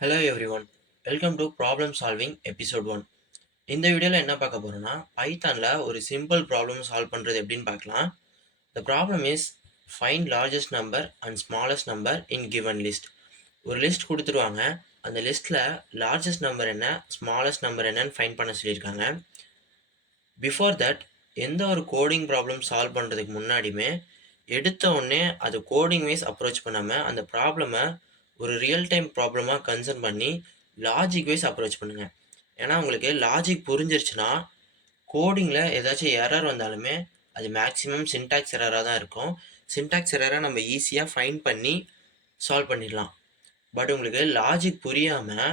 Hello everyone, welcome to problem solving episode 1. இந்த வீடியோவில் என்ன பார்க்க போகிறோன்னா, பைத்தானில் ஒரு சிம்பிள் ப்ராப்ளம் சால்வ் பண்ணுறது எப்படின்னு பார்க்கலாம். The problem is find largest number and smallest number in given list. ஒரு லிஸ்ட் கொடுத்துருவாங்க, அந்த லிஸ்ட்டில் லார்ஜஸ்ட் நம்பர் என்ன, ஸ்மாலஸ்ட் நம்பர் என்னன்னு ஃபைண்ட் பண்ண சொல்லியிருக்காங்க. பிஃபோர் தட், எந்த ஒரு கோடிங் ப்ராப்ளம் சால்வ் பண்ணுறதுக்கு முன்னாடியுமே எடுத்த உடனே அது கோடிங் வைஸ் அப்ரோச் பண்ணாமல் அந்த ப்ராப்ளமை ஒரு ரியல் டைம் ப்ராப்ளமாக கன்சர்ன் பண்ணி லாஜிக் வைஸ் அப்ரோச் பண்ணுங்கள். ஏன்னா உங்களுக்கு லாஜிக் புரிஞ்சிருச்சுன்னா கோடிங்கில் ஏதாச்சும் எரர் வந்தாலுமே அது மேக்ஸிமம் சின்டாக்ஸ் எரராக தான் இருக்கும். சின்டாக்ஸ் எரரை நம்ம ஈஸியாக ஃபைண்ட் பண்ணி சால்வ் பண்ணிடலாம். பட் உங்களுக்கு லாஜிக் புரியாமல்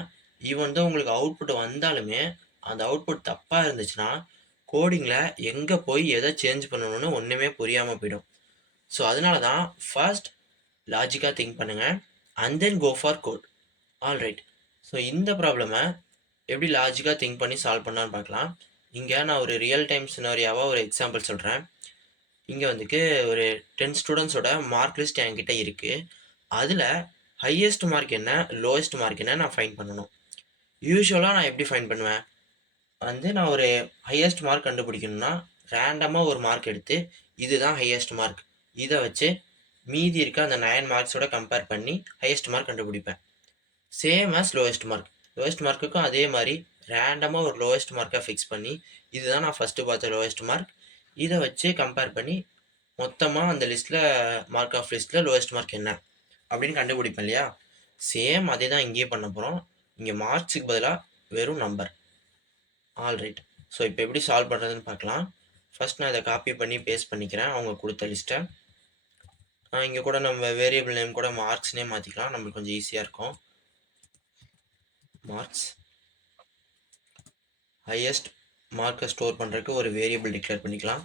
ஈவன் தான் உங்களுக்கு அவுட்புட் வந்தாலுமே அந்த அவுட்புட் தப்பாக இருந்துச்சுன்னா கோடிங்கில் எங்கே போய் எதை சேஞ்ச் பண்ணணும்னு ஒன்றுமே புரியாமல் போயிடும். ஸோ அதனால தான் ஃபர்ஸ்ட் லாஜிக்காக திங்க் பண்ணுங்கள் and then go for code. Alright, so இந்த ப்ராப்ளமை எப்படி லாஜிக்காக திங்க் பண்ணி சால்வ் பண்ணான்னு பார்க்கலாம். இங்கே நான் ஒரு ரியல் டைம் சினாரியாவாக ஒரு எக்ஸாம்பிள் சொல்கிறேன். இங்கே வந்துட்டு ஒரு 10 ஸ்டூடெண்ட்ஸோட மார்க் லிஸ்ட் என்கிட்ட இருக்குது. அதில் ஹையஸ்ட் மார்க் என்ன, லோவஸ்ட் மார்க் என்ன நான் ஃபைண்ட் பண்ணணும். யூஸ்வலாக நான் எப்படி ஃபைண்ட் பண்ணுவேன் நான் ஒரு ஹையஸ்ட் மார்க் கண்டுபிடிக்கணும்னா ரேண்டமாக ஒரு மார்க் எடுத்து இதுதான் ஹையஸ்ட் மார்க், இதை வச்சு மீதி இருக்க அந்த 9 மார்க்ஸோட கம்பேர் பண்ணி ஹையஸ்ட் மார்க் கண்டுபிடிப்பேன். Same as lowest mark. Lowest மார்க்குக்கும் அதே மாதிரி ரேண்டமாக ஒரு லோவஸ்ட் மார்க்காக ஃபிக்ஸ் பண்ணி இதுதான் நான் ஃபஸ்ட்டு பார்த்த லோவஸ்ட் மார்க், இதை வச்சு கம்பேர் பண்ணி மொத்தமாக அந்த லிஸ்ட்டில் மார்க் ஆஃப் லிஸ்ட்டில் லோவஸ்ட் மார்க் என்ன அப்படின்னு கண்டுபிடிப்பேன் இல்லையா. சேம் அதே தான் இங்கேயே பண்ண போகிறோம். இங்கே மார்க்ஸுக்கு பதிலாக வெறும் நம்பர். ஆல்ரைட், ஸோ இப்போ எப்படி சால்வ் பண்ணுறதுன்னு பார்க்கலாம். ஃபஸ்ட் நான் இதை காப்பி பண்ணி பேஸ்ட் பண்ணிக்கிறேன் அவங்க கொடுத்த லிஸ்ட்டை. இங்கே கூட நம்ம வேரியபிள் நேம் கூட மார்க்ஸ்னே மாற்றிக்கலாம், நம்மளுக்கு கொஞ்சம் ஈஸியாக இருக்கும். மார்க்ஸ் ஹையஸ்ட் மார்க்கை ஸ்டோர் பண்ணுறதுக்கு ஒரு வேரியபிள் டிக்ளேர் பண்ணிக்கலாம்.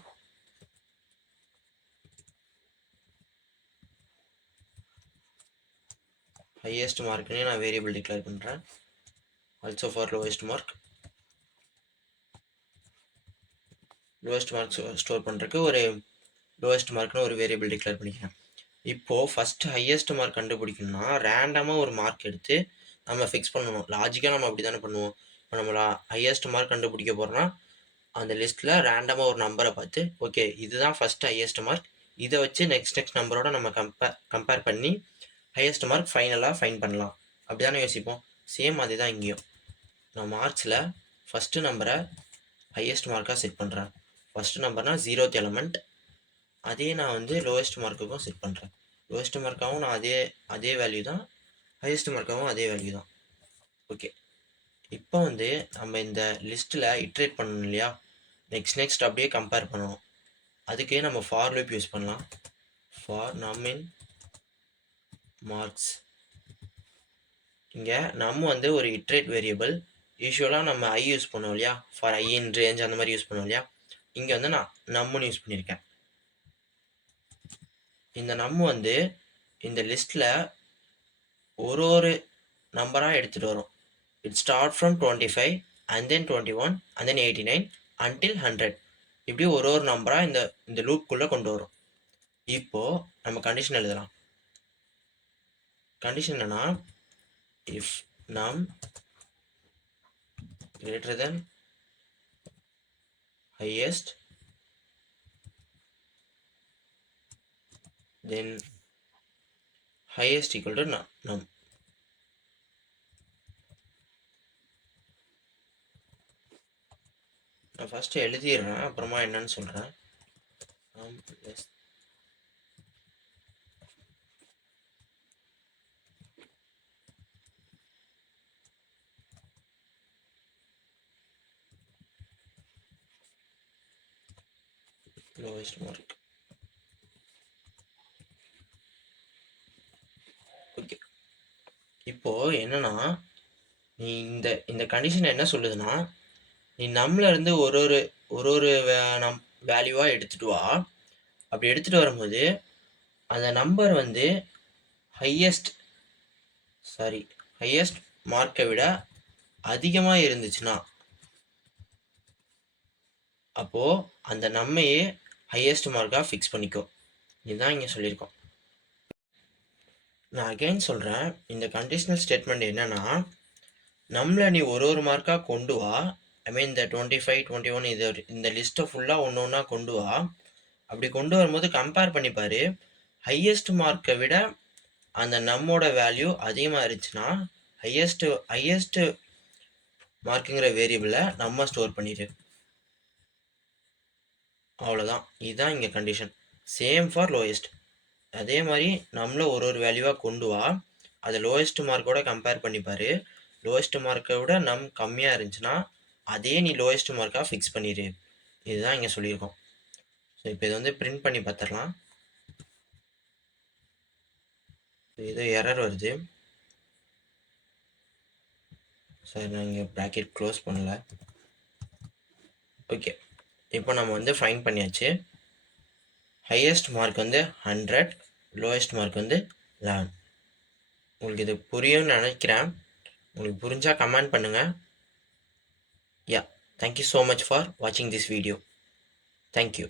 ஹையஸ்ட் மார்க்னே நான் வேரியபிள் டிக்ளேர் பண்ணுறேன். Also for lowest mark. Lowest mark store பண்ணுறதுக்கு ஒரு லோவஸ்ட் மார்க்னு ஒரு வேரியபிள் டிக்ளேர் பண்ணிக்கிறேன். இப்போது ஃபஸ்ட்டு ஹையஸ்ட் மார்க் கண்டுபிடிக்கணும்னா ரேண்டமாக ஒரு மார்க் எடுத்து நம்ம ஃபிக்ஸ் பண்ணணும். லாஜிக்காக நம்ம அப்படி தானே பண்ணுவோம். இப்போ நம்ம ஹையஸ்ட் மார்க் கண்டுபிடிக்க போகிறோன்னா அந்த லிஸ்ட்டில் ரேண்டமாக ஒரு நம்பரை பார்த்து ஓகே இதுதான் ஃபஸ்ட்டு ஹையஸ்ட் மார்க், இதை வச்சு நெக்ஸ்ட் நம்பரோட நம்ம கம்பேர் பண்ணி ஹையஸ்ட் மார்க் ஃபைனலாக ஃபைன் பண்ணலாம், அப்படி தானே யோசிப்போம். சேம் அதே தான் இங்கேயும். நான் மார்க்ஸில் ஃபஸ்ட்டு நம்பரை ஹையஸ்ட் மார்க்காக செட் பண்ணுறேன். ஃபஸ்ட்டு நம்பர்னால் 0th எலமெண்ட். அதே நான் லோவஸ்ட் மார்க்குக்கும் செட் பண்ணுறேன். லோவஸ்ட் மார்க்காகவும் நான் அதே வேல்யூ தான், ஹையஸ்ட் மார்க்காகவும் அதே வேல்யூ தான். ஓகே, இப்போ நம்ம இந்த லிஸ்ட்டில் இட்ரேட் பண்ணணும் இல்லையா, நெக்ஸ்ட் அப்படியே கம்பேர் பண்ணணும். அதுக்கே நம்ம ஃபார் லூப் யூஸ் பண்ணலாம். ஃபார் நம் இன் மார்க்ஸ். இங்கே நம்ம ஒரு இட்ரேட் வேரியபிள். யூஸ்வலாக நம்ம ஐ யூஸ் பண்ணுவோம் இல்லையா, ஃபார் ஐ இன் ரேஞ்ச் அந்த மாதிரி யூஸ் பண்ணுவோம் இல்லையா. இங்கே நான் நம்முன்னு யூஸ் பண்ணியிருக்கேன். இந்த நம்ம இந்த லிஸ்ட்டில் ஒரு நம்பராக எடுத்துகிட்டு வரும். It start from 25 and then 21 and then 89 until 100. இப்படி ஒரு நம்பராக இந்த லூப்புக்குள்ளே கொண்டு வரும். இப்போது நம்ம கண்டிஷன் எழுதலாம். கண்டிஷன் என்னன்னா, இஃப் நம் greater than highest then highest equal to num. நான் ஃபஸ்ட்டு எழுதிடுறேன், அப்புறமா என்னன்னு சொல்கிறேன். lowest mark. ஓகே, இப்போது என்னன்னா நீ இந்த கண்டிஷன் என்ன சொல்லுதுன்னா, நீ நம்மள இருந்து ஒரு நம் வேல்யூவாக எடுத்துகிட்டு வா. அப்படி எடுத்துகிட்டு வரும்போது அந்த நம்பர் ஹையஸ்ட் மார்க்கை விட அதிகமாக இருந்துச்சுன்னா அப்போது அந்த நம்மையே ஹையஸ்ட் மார்க்காக ஃபிக்ஸ் பண்ணிக்கோ. இதுதான் இங்கே சொல்லியிருக்கோம். நான் அகைன் சொல்கிறேன், இந்த கண்டிஷனல் ஸ்டேட்மெண்ட் என்னன்னா, நம்மள நீ ஒரு மார்க்காக கொண்டு வா. ஐ மீன் இந்த 25, 21 இந்த லிஸ்ட்டை ஃபுல்லாக ஒன்று ஒன்றா கொண்டு வா. அப்படி கொண்டு வரும்போது கம்பேர் பண்ணி பாரு. ஹையஸ்ட் மார்க்கை விட அந்த நம்மோட வேல்யூ அதிகமாக இருந்துச்சுன்னா ஹையஸ்ட் மார்க்குங்கிற வேரியபிளை நம்ம ஸ்டோர் பண்ணிடு. அவ்வளோதான். இதுதான் இங்கே கண்டிஷன். Same for lowest. அதே மாதிரி நம்மள ஒரு வேல்யூவாக கொண்டு வா. அதை லோயஸ்ட் மார்க்கோட கம்பேர் பண்ணிப்பாரு. லோயஸ்ட் மார்க்கை விட நம் கம்மியாக இருந்துச்சுன்னா அதே நீ லோயஸ்ட் மார்க்காக ஃபிக்ஸ் பண்ணிடு. இதுதான் இங்கே சொல்லியிருக்கோம். ஸோ இப்போ இதை வந்து பிரிண்ட் பண்ணி பார்த்துடலாம். இது எரர் வருது. சார் நான் இங்கே ப்ராக்கெட் க்ளோஸ் பண்ணல. ஓகே, இப்போ நம்ம வந்து ஃபைண்ட் பண்ணியாச்சு. ஹையஸ்ட் மார்க் வந்து 100, லோயஸ்ட் மார்க் வந்து 11. உங்களுக்கு இது புரியும்னு நினைக்கிறேன். உங்களுக்கு புரிஞ்சால் கமெண்ட் பண்ணுங்கள். யா, தேங்க்யூ ஸோ மச் ஃபார் வாட்சிங் திஸ் வீடியோ. தேங்க்யூ.